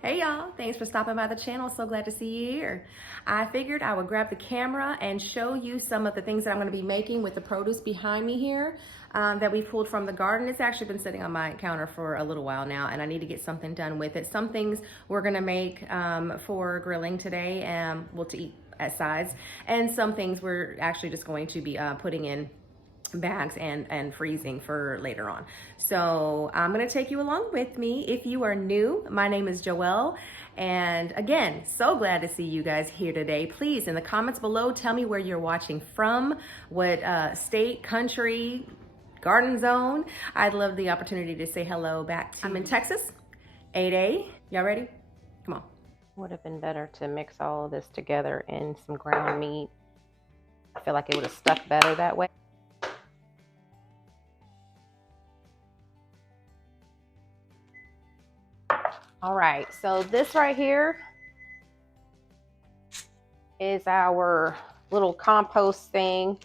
Hey y'all, thanks for stopping by the channel. So glad to see you here. I figured I would grab the camera and show you some of the things that I'm going to be making with the produce behind me here that we pulled from the garden. It's actually been sitting on my counter for a little while now, and I need to get something done with it. Some things we're going to make for grilling today, well, to eat at sides, and some things we're actually just going to be putting in bags and freezing for later on. So I'm gonna take you along with me. If you are new, my name is Joelle, and again, so glad to see you guys here today. Please, in the comments below, tell me where you're watching from, what state, country, garden zone. I'd love the opportunity to say hello back to. I'm in Texas, 8A. Y'all ready? Come on. Would have been better to mix all of this together in some ground meat. I feel like it would have stuck better that way. All right, so this right here is our little compost thing.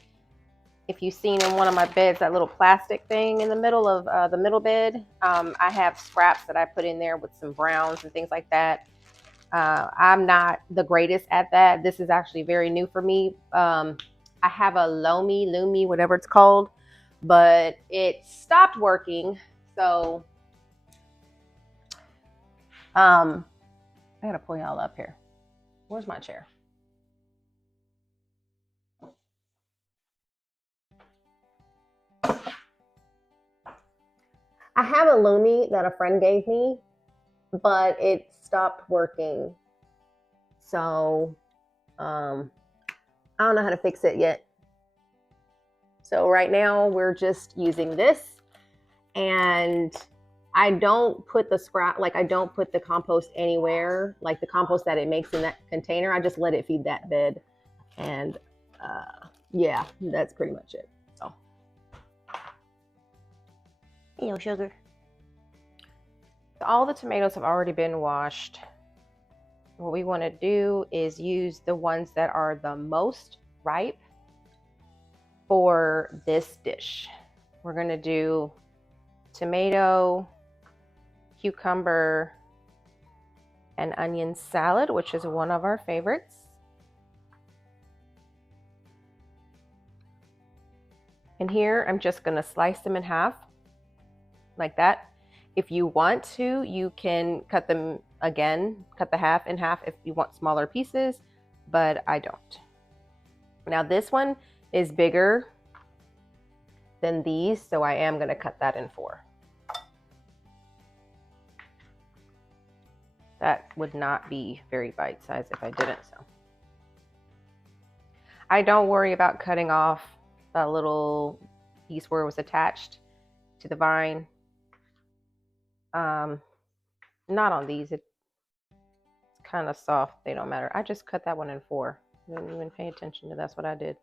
If you've seen in one of my beds, that little plastic thing in the middle of the middle bed, I have scraps that I put in there with some browns and things like that. I'm not the greatest at that. This is actually very new for me. I have a Lumi, whatever it's called, but it stopped working. So I gotta pull y'all up here. Where's my chair? I have a Lumi that a friend gave me, but it stopped working. So I don't know how to fix it yet. So right now we're just using this, and I don't put the scrap, like I don't put the compost anywhere, like the compost that it makes in that container. I just let it feed that bed. And yeah, that's pretty much it. So, sugar. All the tomatoes have already been washed. What we want to do is use the ones that are the most ripe for this dish. We're going to do tomato, cucumber, and onion salad, which is one of our favorites. And here I'm just going to slice them in half like that. If you want to, you can cut them again, cut the half in half if you want smaller pieces, but I don't. Now this one is bigger than these, so I am going to cut that in 4. That would not be very bite-sized if I didn't. So I don't worry about cutting off that little piece where it was attached to the vine. Not on these. It's kind of soft. They don't matter. I just cut that one in 4. I didn't even pay attention to that's what I did.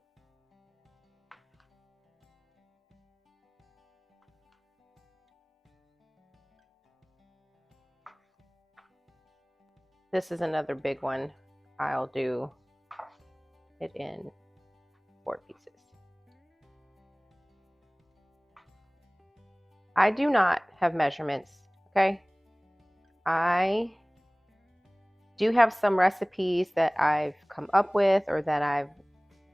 This is another big one. I'll do it in 4 pieces. I do not have measurements, okay? I do have some recipes that I've come up with or that I've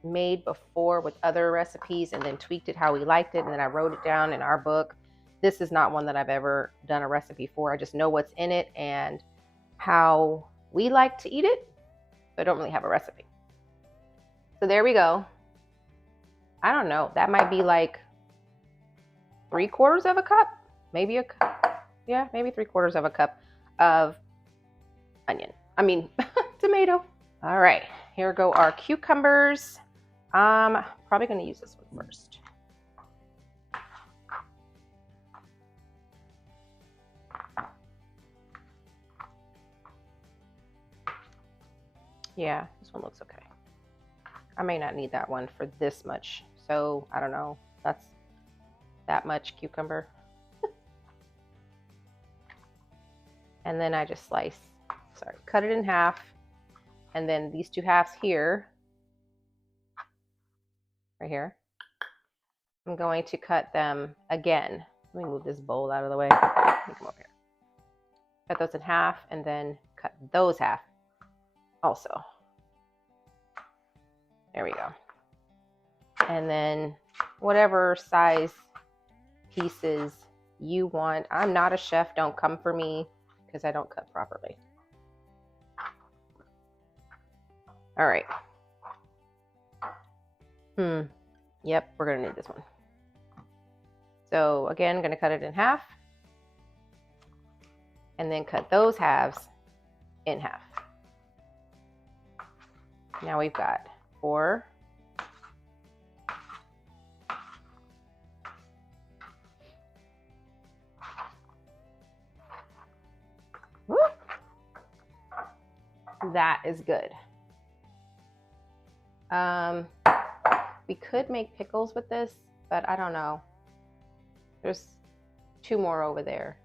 made before with other recipes and then tweaked it how we liked it, and then I wrote it down in our book. This is not one that I've ever done a recipe for. I just know what's in it and how we like to eat it, but I don't really have a recipe. So there we go. I don't know. That might be like 3/4 of a cup, maybe a cup. Yeah, maybe 3/4 of a cup of tomato. All right, here go our cucumbers. Probably going to use this one first. Yeah, this one looks okay. I may not need that one for this much. So I don't know. That's that much cucumber. And then I just cut it in half. And then these 2 halves here, right here, I'm going to cut them again. Let me move this bowl out of the way. Let me come over here. Cut those in half and then cut those half also. There we go. And then whatever size pieces you want. I'm not a chef. Don't come for me because I don't cut properly. All right. Yep, we're going to need this one. So again, I'm going to cut it in half. And then cut those halves in half. Now we've got 4. Whoop. That is good. We could make pickles with this, but I don't know. There's 2 more over there.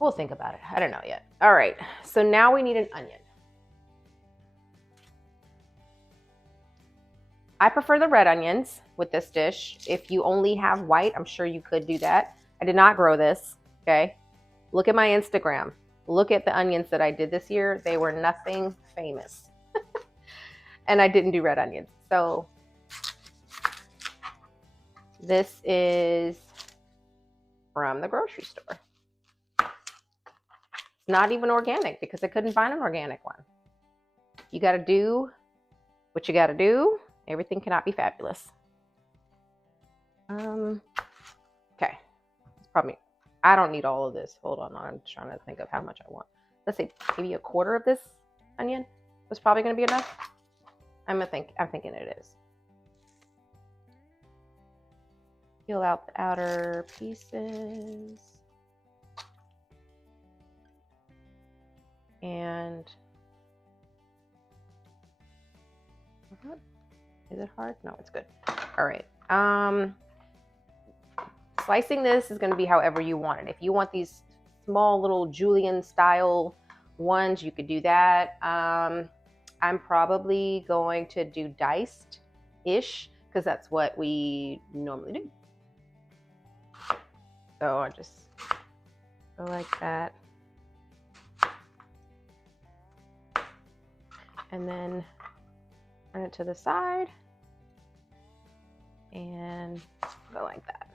We'll think about it. I don't know yet. All right, so now we need an onion. I prefer the red onions with this dish. If you only have white, I'm sure you could do that. I did not grow this, okay? Look at my Instagram. Look at the onions that I did this year. They were nothing famous. And I didn't do red onions. So this is from the grocery store. It's not even organic because I couldn't find an organic one. You got to do what you got to do. Everything cannot be fabulous. Okay. It's probably, I don't need all of this. Hold on. I'm trying to think of how much I want. Let's say maybe a quarter of this onion was probably going to be enough. I'm thinking it is. Peel out the outer pieces. And is it hard? No, it's good. All right. Slicing this is going to be however you want it. If you want these small little julienne style ones, you could do that. I'm probably going to do diced-ish because that's what we normally do. So I just go like that. And then turn it to the side and go like that.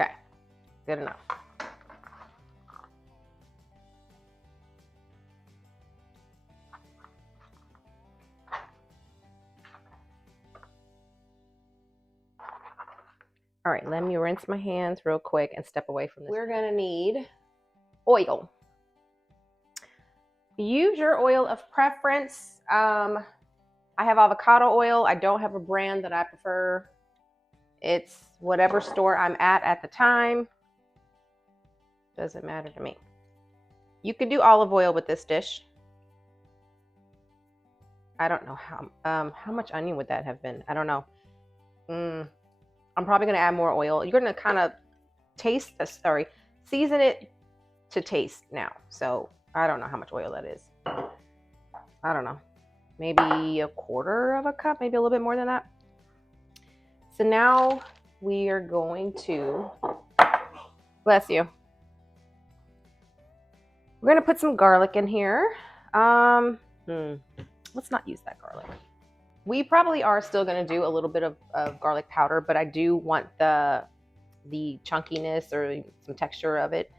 Okay, good enough. All right, let me rinse my hands real quick and step away from this. We're gonna need oil. Use your oil of preference. I have avocado oil. I don't have a brand that I prefer. It's whatever store I'm at the time. Doesn't matter to me. You could do olive oil with this dish. I don't know how much onion would that have been? I don't know. I'm probably going to add more oil. You're going to kind of season it to taste now. So I don't know how much oil that is. I don't know. Maybe a quarter of a cup, maybe a little bit more than that. So now we are going to, bless you. We're going to put some garlic in here. Let's not use that garlic. We probably are still going to do a little bit of garlic powder, but I do want the chunkiness or some texture of it.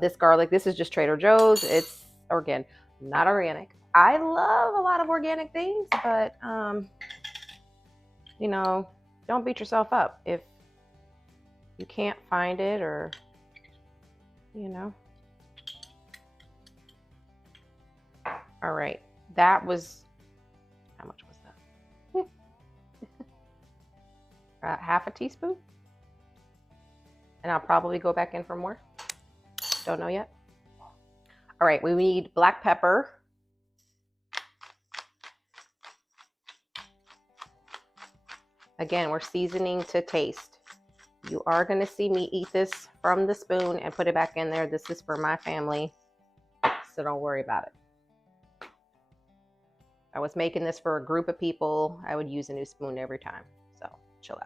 This garlic, this is just Trader Joe's. It's not organic. I love a lot of organic things, but you know, don't beat yourself up if you can't find it, or you know. All right, that was, how much was that? Half a teaspoon, and I'll probably go back in for more. Don't know yet. All right, we need black pepper. Again, we're seasoning to taste. You are going to see me eat this from the spoon and put it back in there. This is for my family, so don't worry about it. I was making this for a group of people, I would use a new spoon every time. So chill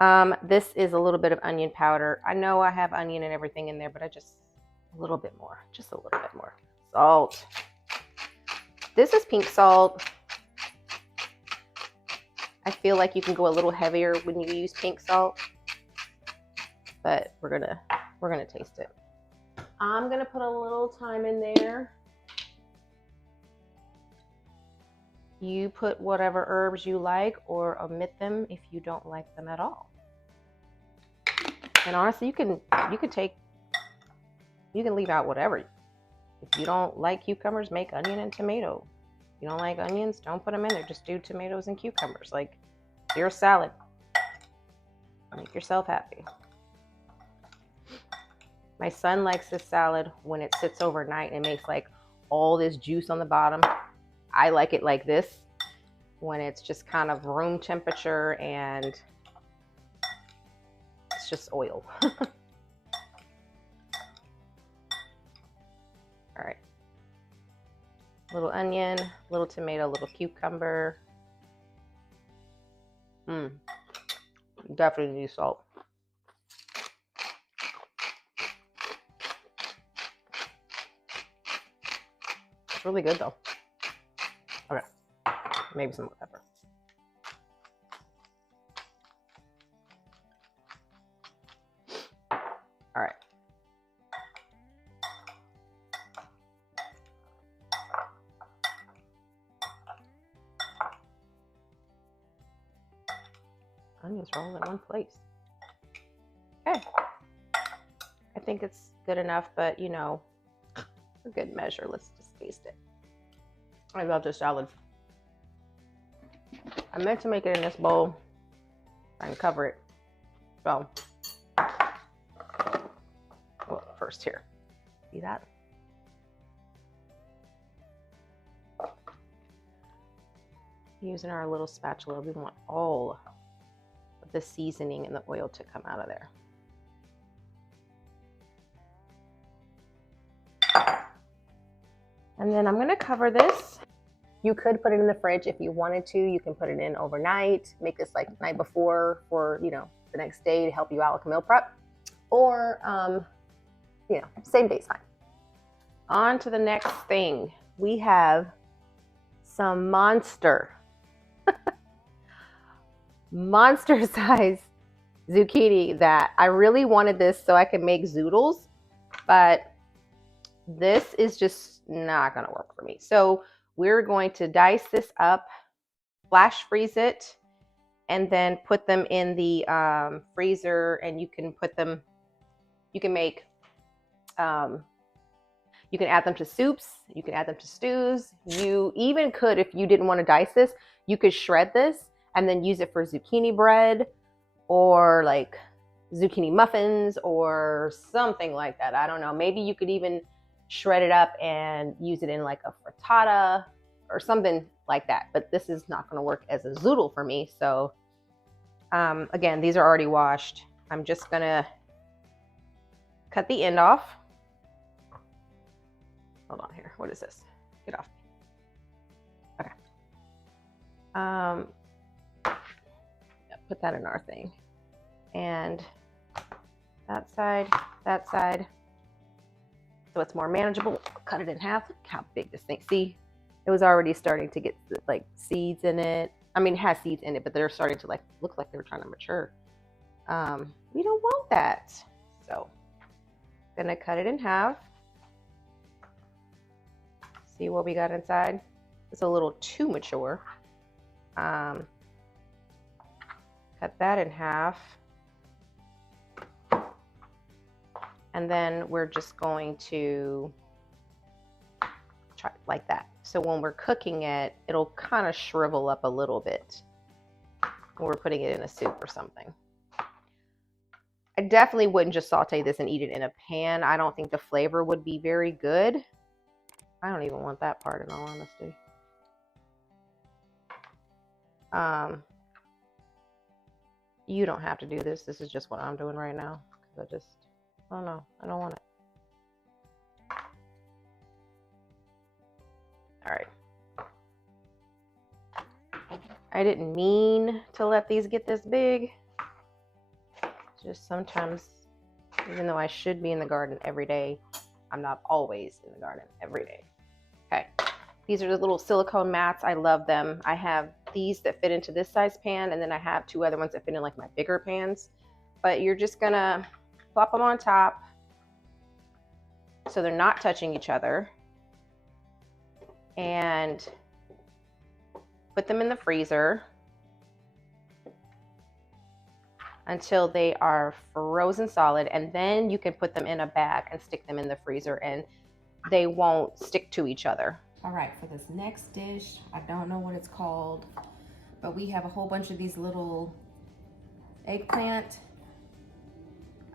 out. This is a little bit of onion powder. I know I have onion and everything in there, but a little bit more, just a little bit more. Salt. This is pink salt. I feel like you can go a little heavier when you use pink salt, but we're gonna taste it. I'm gonna put a little thyme in there. You put whatever herbs you like or omit them if you don't like them at all. And honestly, you can leave out whatever. If you don't like cucumbers, make onion and tomato. If you don't like onions, don't put them in there. Just do tomatoes and cucumbers. Like, your salad. Make yourself happy. My son likes this salad when it sits overnight and makes like all this juice on the bottom. I like it like this, when it's just kind of room temperature and it's just oil. All right. Little onion, little tomato, little cucumber. Definitely need salt. It's really good though. Okay, maybe some more pepper. All right. Onions roll in one place. Okay. I think it's good enough, but you know, a good measure. Let's just taste it. I love this salad. I meant to make it in this bowl and cover it. So, well, first here. See that? Using our little spatula, we want all of the seasoning and the oil to come out of there. And then I'm going to cover this. You could put it in the fridge if you wanted to. You can put it in overnight, make this like the night before for, you know, the next day to help you out with meal prep. Or, you know, same day's fine. On to the next thing. We have some monster size zucchini that I really wanted this so I could make zoodles, but this is just not going to work for me. So we're going to dice this up, flash freeze it, and then put them in the freezer, and you can put them, you can make, you can add them to soups, you can add them to stews. You even could, if you didn't want to dice this, you could shred this and then use it for zucchini bread or like zucchini muffins or something like that. I don't know. Maybe you could even shred it up and use it in like a frittata or something like that. But this is not going to work as a zoodle for me. So again, these are already washed. I'm just going to cut the end off. Hold on here. What is this? Get off. Okay. Put that in our thing. And that side, that side. So it's more manageable. Cut it in half. Look how big this thing. See, it was already starting to get like seeds in it. I mean, it has seeds in it, but they're starting to like look like they're trying to mature. We don't want that. So I'm gonna cut it in half. See what we got inside? It's a little too mature. Cut that in half. And then we're just going to try it like that. So when we're cooking it, it'll kind of shrivel up a little bit when we're putting it in a soup or something. I definitely wouldn't just saute this and eat it in a pan. I don't think the flavor would be very good. I don't even want that part in all honesty. You don't have to do this. This is just what I'm doing right now. I don't know. I don't want it. All right. I didn't mean to let these get this big. Just sometimes, even though I should be in the garden every day, I'm not always in the garden every day. Okay, these are the little silicone mats. I love them. I have these that fit into this size pan, and then I have 2 other ones that fit in like my bigger pans. But you're just gonna plop them on top so they're not touching each other, and put them in the freezer until they are frozen solid, and then you can put them in a bag and stick them in the freezer and they won't stick to each other. All right, for this next dish, I don't know what it's called, but we have a whole bunch of these little eggplant.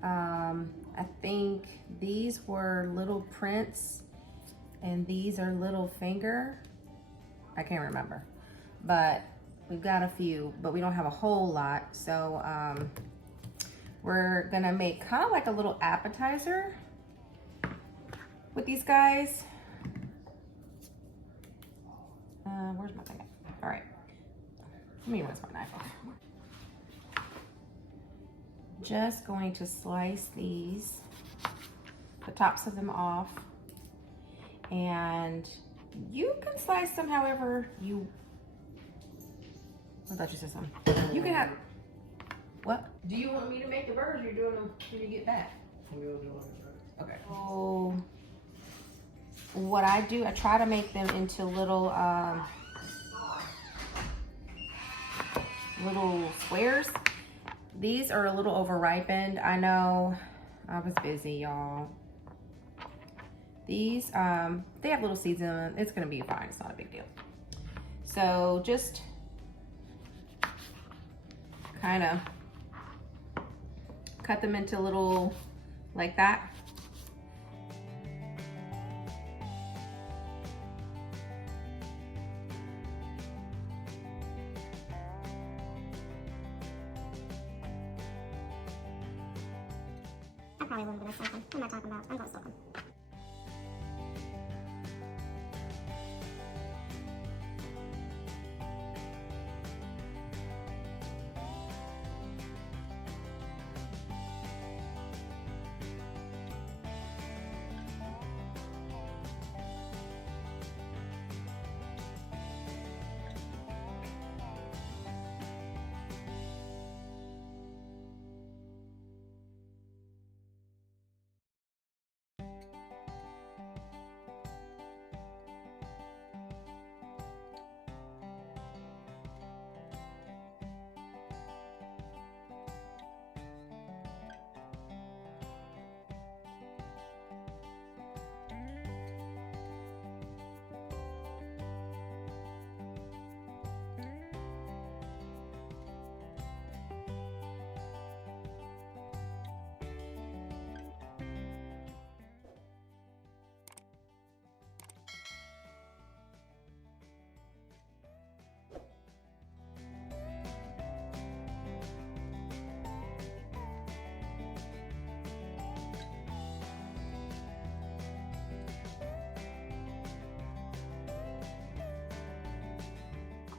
I think these were little prints and these are little finger. I can't remember, but we've got a few, but we don't have a whole lot. So we're gonna make kind of like a little appetizer with these guys. Where's my thing? All right, let me rinse my knife off. Just going to slice these, the tops of them off, and you can slice them however you. I thought you said something. You can have. What? Do you want me to make the burgers? Or you're doing them when you get back? Okay. So what I do, I try to make them into little little squares. These are a little over-ripened. I know I was busy, y'all. These, they have little seeds in them. It's gonna be fine, it's not a big deal. So just kind of cut them into little, like that. I probably wouldn't do something. I'm not talking about. I'm going to soak them.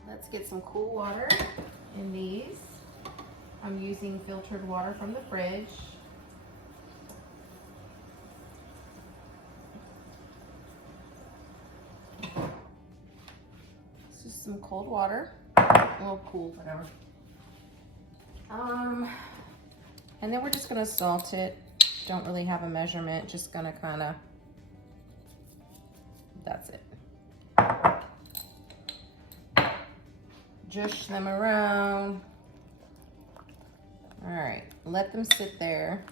Let's get some cool water in these. I'm using filtered water from the fridge. This is some cold water. Oh, cool, whatever. And then we're just gonna salt it. Don't really have a measurement, just gonna kinda, that's it. Jush them around. All right, let them sit there.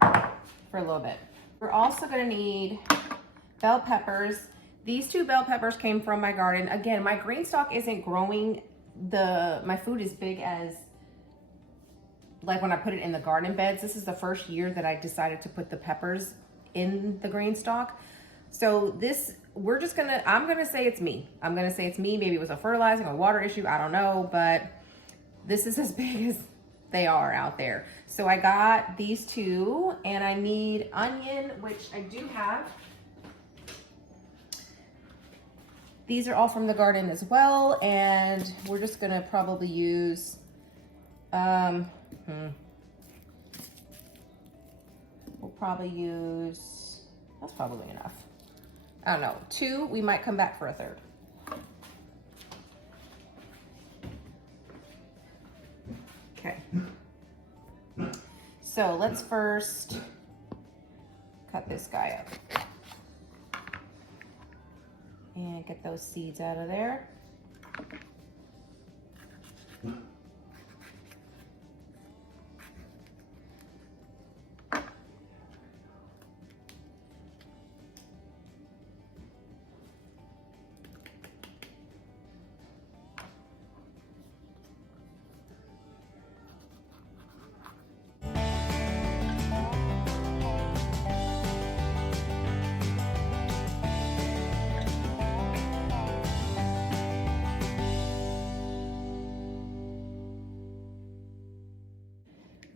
For a little bit. We're also gonna need bell peppers. These 2 bell peppers came from my garden. Again, my green stalk isn't growing. My food is big as, like when I put it in the garden beds. This is the first year that I decided to put the peppers in the green stalk. So this, I'm gonna say it's me. I'm gonna say it's me. Maybe it was a fertilizing or water issue, I don't know, but this is as big as they are out there. So I got these 2, and I need onion, which I do have. These are all from the garden as well, and we're just gonna probably use, we'll probably use, that's probably enough. I don't know, 2, we might come back for a 3rd. Okay. So let's first cut this guy up and get those seeds out of there.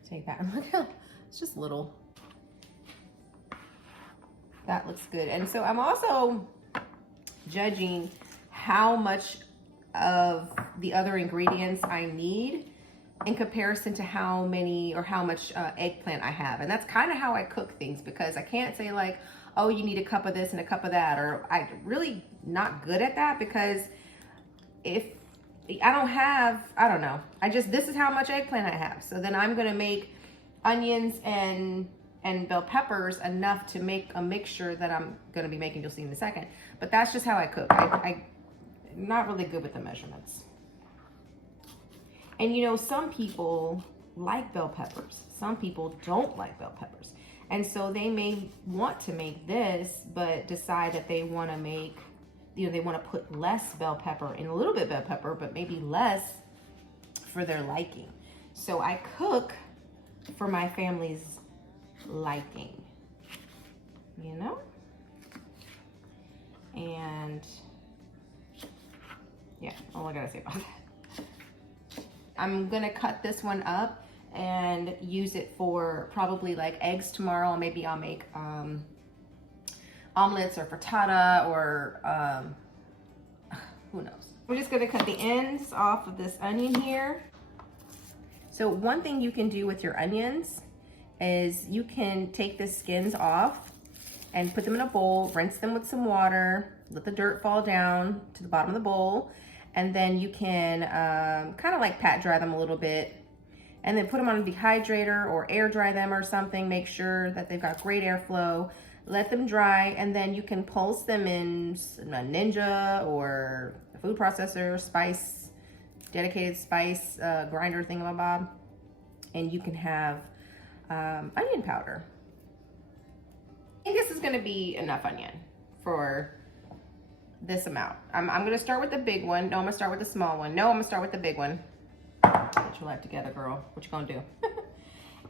Take that and look how it's just little. That looks good. And so I'm also judging how much of the other ingredients I need in comparison to how many or how much eggplant I have. And that's kind of how I cook things, because I can't say like, oh, you need a cup of this and a cup of that, or I'm really not good at that, because if I don't have, I don't know. This is how much eggplant I have. So then I'm gonna make onions and bell peppers enough to make a mixture that I'm gonna be making, you'll see in a second. But that's just how I cook. I'm not really good with the measurements. And you know, some people like bell peppers. Some people don't like bell peppers. And so they may want to make this, but decide that they wanna make, they want to put less bell pepper and a little bit bell pepper, but maybe less for their liking. So I cook for my family's liking, you know? And yeah, all I gotta say about that. I'm gonna cut this one up and use it for probably like eggs tomorrow. Maybe I'll make omelets or frittata, or who knows. We're just gonna cut the ends off of this onion here. So one thing you can do with your onions is you can take the skins off and put them in a bowl, rinse them with some water, let the dirt fall down to the bottom of the bowl, and then you can kind of like pat dry them a little bit, and then put them on a dehydrator or air dry them or something. Make sure that they've got great airflow. Let them dry, and then you can pulse them in a Ninja or a food processor, dedicated spice grinder thingamabob, and you can have onion powder. I think this is gonna be enough onion for this amount. I'm gonna start with the big one. No, I'm gonna start with the small one. No, I'm gonna start with the big one. Get your life together, girl. What you gonna do?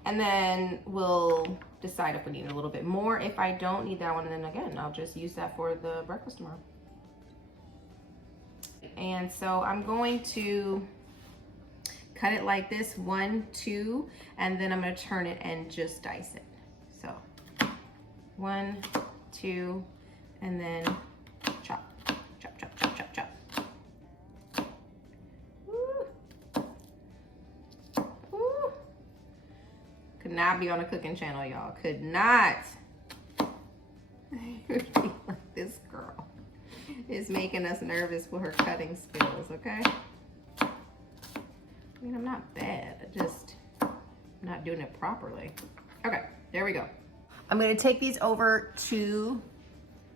And then we'll decide if we need a little bit more. If I don't need that one, then again, I'll just use that for the breakfast tomorrow. And so I'm going to cut it like this, 1, 2, and then I'm gonna turn it and just dice it. So 1, 2, and then chop, chop, chop, chop, chop, chop. Could not be on a cooking channel, y'all. Could not. Like, this girl is making us nervous with her cutting skills, okay? I mean, I'm not bad. I just not doing it properly. Okay, there we go. I'm gonna take these over to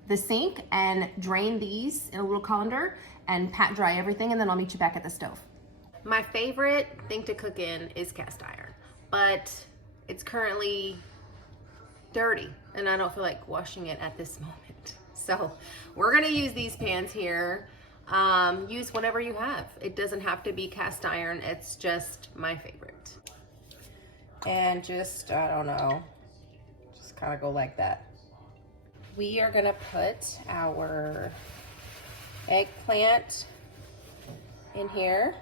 the sink and drain these in a little colander and pat dry everything, and then I'll meet you back at the stove. My favorite thing to cook in is cast iron, but it's currently dirty and I don't feel like washing it at this moment. So we're gonna use these pans here. Use whatever you have. It doesn't have to be cast iron. It's just my favorite. And just, I don't know, just kind of go like that. We are gonna put our eggplant in here.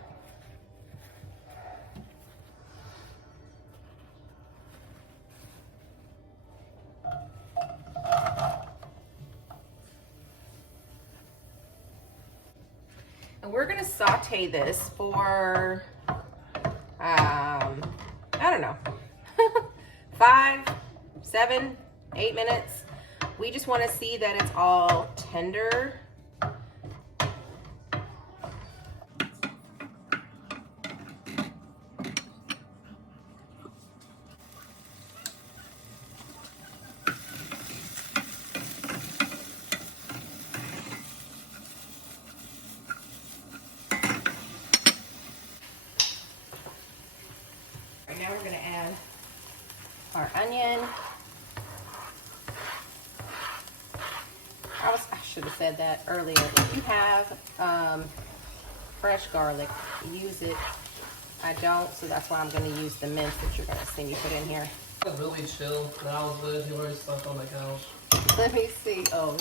we're gonna saute this for, I don't know, 5, 7, 8 minutes. We just wanna see that it's all tender. Right now we're gonna add our onion. I should have said that earlier. If you have fresh garlic, use it. I don't, so that's why I'm gonna use the mince that you're gonna see me put in here. Really chill. When I was little, he always slept on the couch. Let me see. Oh,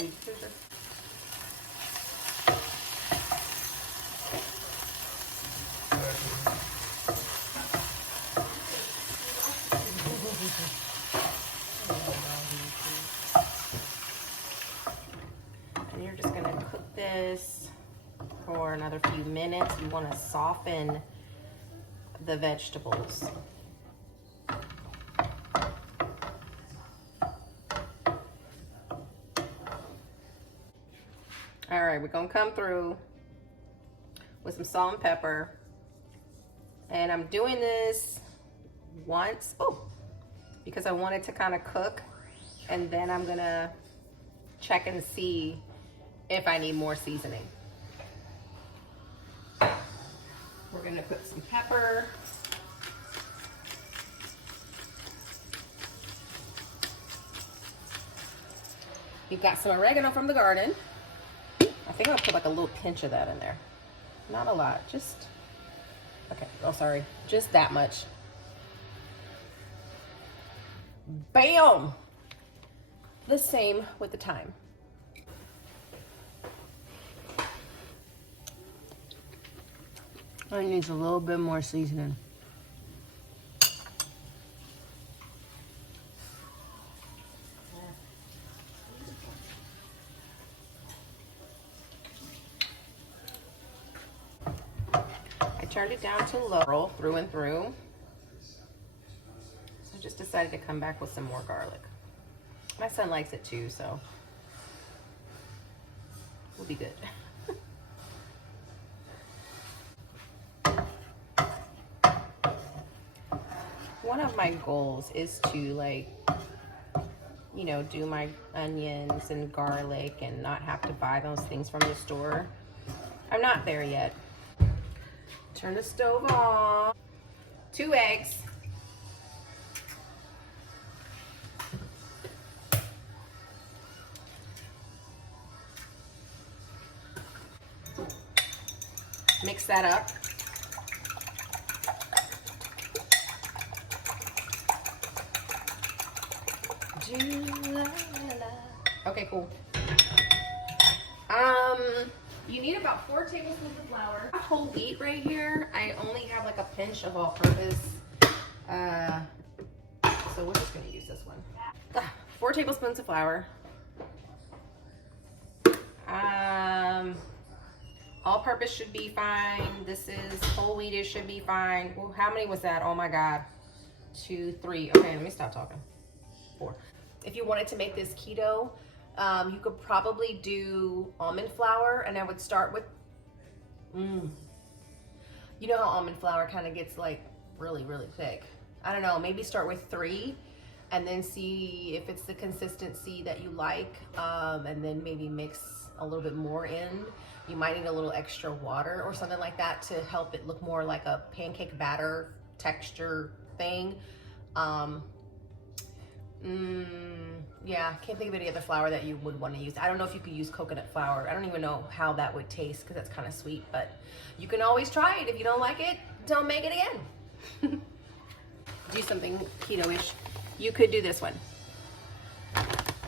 and you're just gonna cook this for another few minutes. You want to soften the vegetables. All right, we're gonna come through with some salt and pepper. And I'm doing this once, because I want it to kind of cook. And then I'm gonna check and see if I need more seasoning. We're gonna put some pepper. You've got some oregano from the garden. I think I'll put like a little pinch of that in there. Not a lot, just, okay, oh sorry, just that much. Bam! The same with the thyme. It needs a little bit more seasoning. I turned it down to low through and through. So I just decided to come back with some more garlic. My son likes it too, so we'll be good. One of my goals is to, like, you know, do my onions and garlic and not have to buy those things from the store. I'm not there yet. Turn the stove on. 2 eggs. Mix that up. Okay, cool. You need about 4 tablespoons of flour. Whole wheat right here. I only have like a pinch of all-purpose. So we're just gonna use this one. 4 tablespoons of flour. All-purpose should be fine. This is whole wheat. It should be fine. Well, how many was that? Oh my God. 2, 3. Okay, let me stop talking. 4. If you wanted to make this keto, you could probably do almond flour, and I would start with, you know how almond flour kind of gets like really, really thick. I don't know, maybe start with 3 and then see if it's the consistency that you like, and then maybe mix a little bit more in. You might need a little extra water or something like that to help it look more like a pancake batter texture thing. Yeah, can't think of any other flour that you would want to use. I don't know if you could use coconut flour. I don't even know how that would taste because that's kind of sweet, but you can always try it. If you don't like it, don't make it again. Do something keto-ish. You could do this one.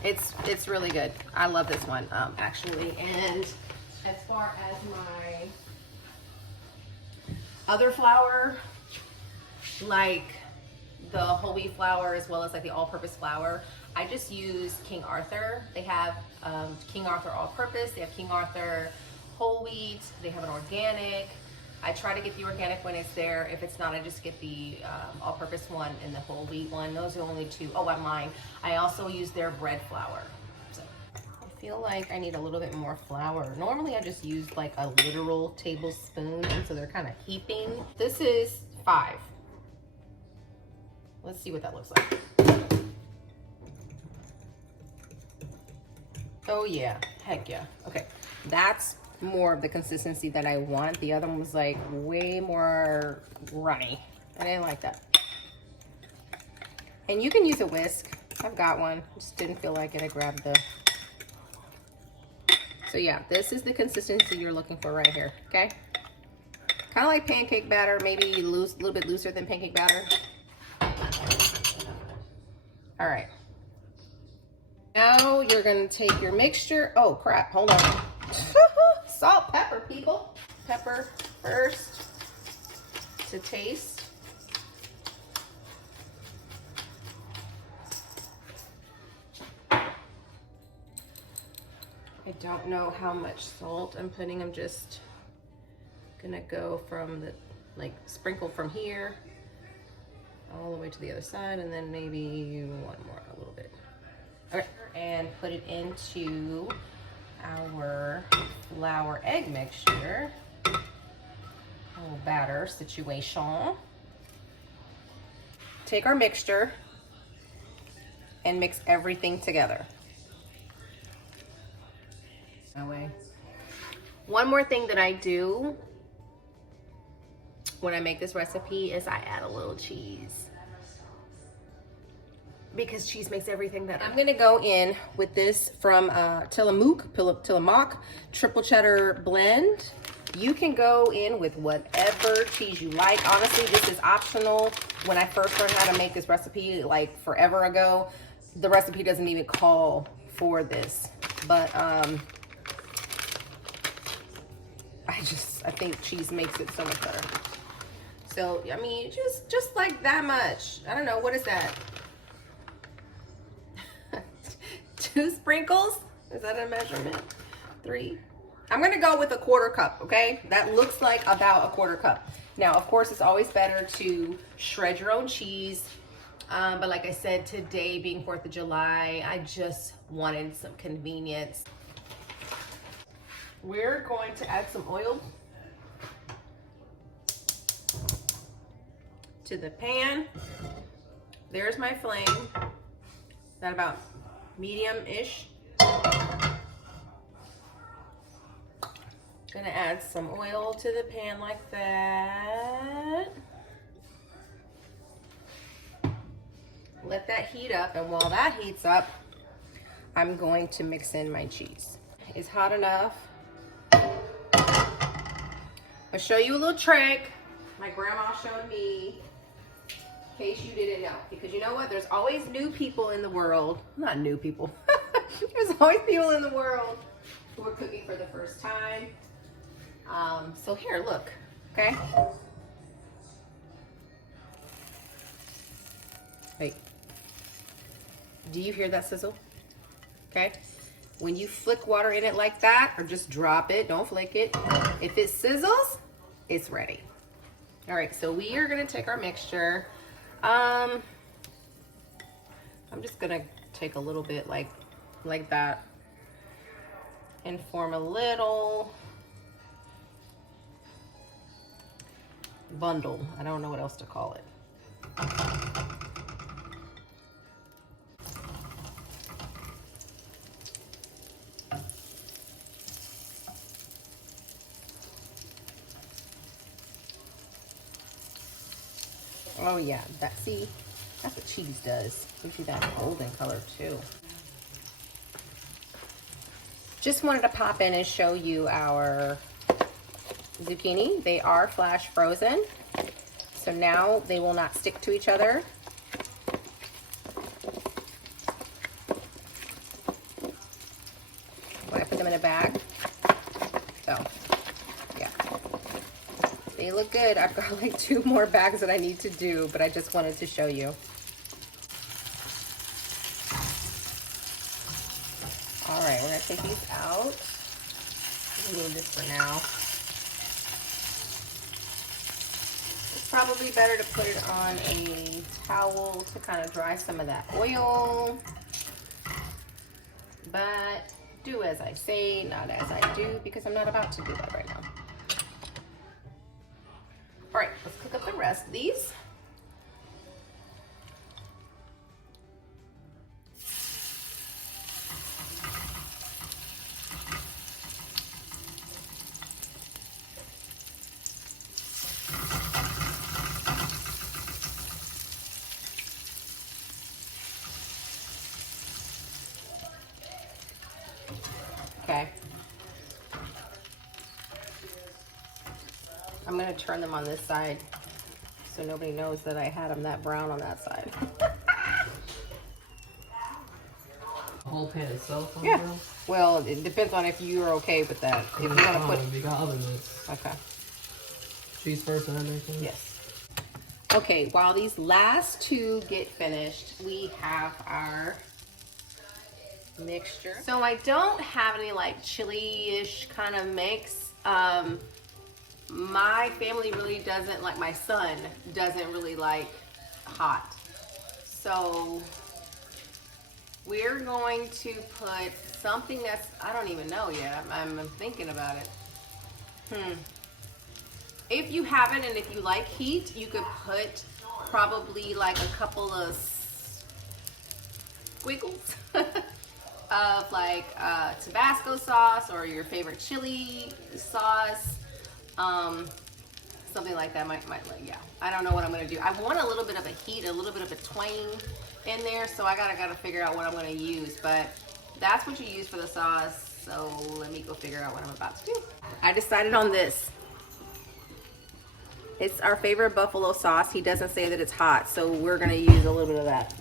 It's really good. I love this one, actually. And as far as my other flour, like the whole wheat flour as well as like the all-purpose flour, I just use King Arthur. They have King Arthur all-purpose. They have King Arthur whole wheat, they have an organic. I try to get the organic when it's there. If it's not, I just get the all-purpose one and the whole wheat one. Those are only two. Oh, I'm lying. I also use their bread flour. So I feel like I need a little bit more flour. Normally I just use like a literal tablespoon, and so they're kind of heaping. This is 5. Let's see what that looks like. Oh yeah, heck yeah. Okay, that's more of the consistency that I want. The other one was like way more runny. I didn't like that. And you can use a whisk. I've got one. Just didn't feel like it. I grabbed the... So yeah, this is the consistency you're looking for right here, okay? Kind of like pancake batter, maybe loose, a little bit looser than pancake batter. All right. Now you're gonna take your mixture. Oh crap, hold on. Salt, pepper, people. Pepper first to taste. I don't know how much salt I'm putting. I'm just gonna go from the, like, sprinkle from here all the way to the other side, and then maybe one more, a little bit. Okay, and put it into our flour egg mixture, little batter situation. Take our mixture and mix everything together. That way. One more thing that I do when I make this recipe is I add a little cheese, because cheese makes everything better. I'm gonna go in with this from Tillamook triple cheddar blend. You can go in with whatever cheese you like. Honestly, this is optional. When I first learned how to make this recipe, like forever ago, the recipe doesn't even call for this. But I think cheese makes it so much better. So, I mean, just like that much. I don't know, what is that? 2 sprinkles? Is that a measurement? 3. I'm gonna go with a 1/4 cup, okay? That looks like about a 1/4 cup. Now, of course, it's always better to shred your own cheese. But like I said, today being 4th of July, I just wanted some convenience. We're going to add some oil to the pan. There's my flame. Is that about medium-ish? Gonna add some oil to the pan like that. Let that heat up, and while that heats up, I'm going to mix in my cheese. It's hot enough. I'll show you a little trick my grandma showed me, in case you didn't know. Because you know what? There's always new people in the world. Not new people. There's always people in the world who are cooking for the first time. So here, look, okay? Wait. Do you hear that sizzle? Okay? When you flick water in it like that, or just drop it, don't flick it. If it sizzles, it's ready. All right, so we are gonna take our mixture. I'm just gonna take a little bit like that and form a little bundle. I don't know what else to call it. Oh yeah, that's what cheese does. Gives you that golden color too. Just wanted to pop in and show you our zucchini. They are flash frozen, so now they will not stick to each other. When I put them in a bag. So, yeah. They look good. I've got like 2 more bags that I need to do, but I just wanted to show you. All right, we're gonna take these out. Remove this for now. It's probably better to put it on a towel to kind of dry some of that oil. But do as I say, not as I do, because I'm not about to do that right now. All right, let's cook up the rest of these. Okay. I'm gonna turn them on this side so nobody knows that I had them that brown on that side. The whole pan itself on Yeah. the grill? Well, it depends on if you're okay with that. If you wanna put, We got other bits. okay. Cheese first and then everything? Yes. Okay, while these last two get finished, we have our mixture. So I don't have any like chili-ish kind of mix. My family really doesn't, like my son doesn't really like hot. So we're going to put something that's, I don't even know yet. I'm thinking about it. If you haven't and if you like heat, you could put probably like a couple of squiggles of like Tabasco sauce or your favorite chili sauce. Something like that might yeah. I don't know what I'm gonna do. I want a little bit of a heat, a little bit of a twang in there, so I gotta figure out what I'm gonna use, but that's what you use for the sauce. So let me go figure out what I'm about to do. I decided on this. It's our favorite buffalo sauce. He doesn't say that it's hot, so we're gonna use a little bit of that.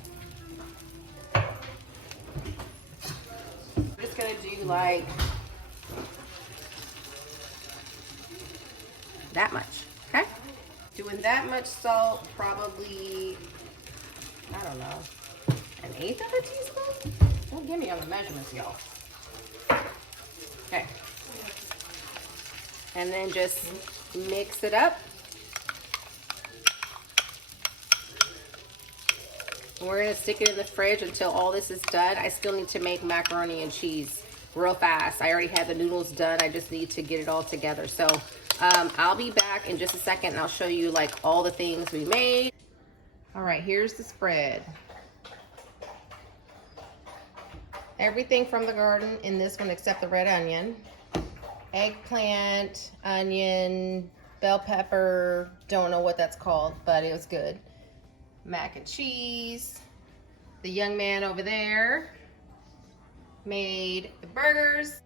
I'm just gonna do like that much, okay? Doing that much salt, probably, I don't know, 1/8 of a teaspoon? Don't give me on the measurements, y'all. Okay. And then just mix it up. We're gonna stick it in the fridge until all this is done. I still need to make macaroni and cheese real fast. I already had the noodles done. I just need to get it all together. So I'll be back in just a second and I'll show you like all the things we made. All right, here's the spread. Everything from the garden in this one except the red onion. Eggplant, onion, bell pepper, don't know what that's called, but it was good. Mac and cheese. The young man over there made the burgers.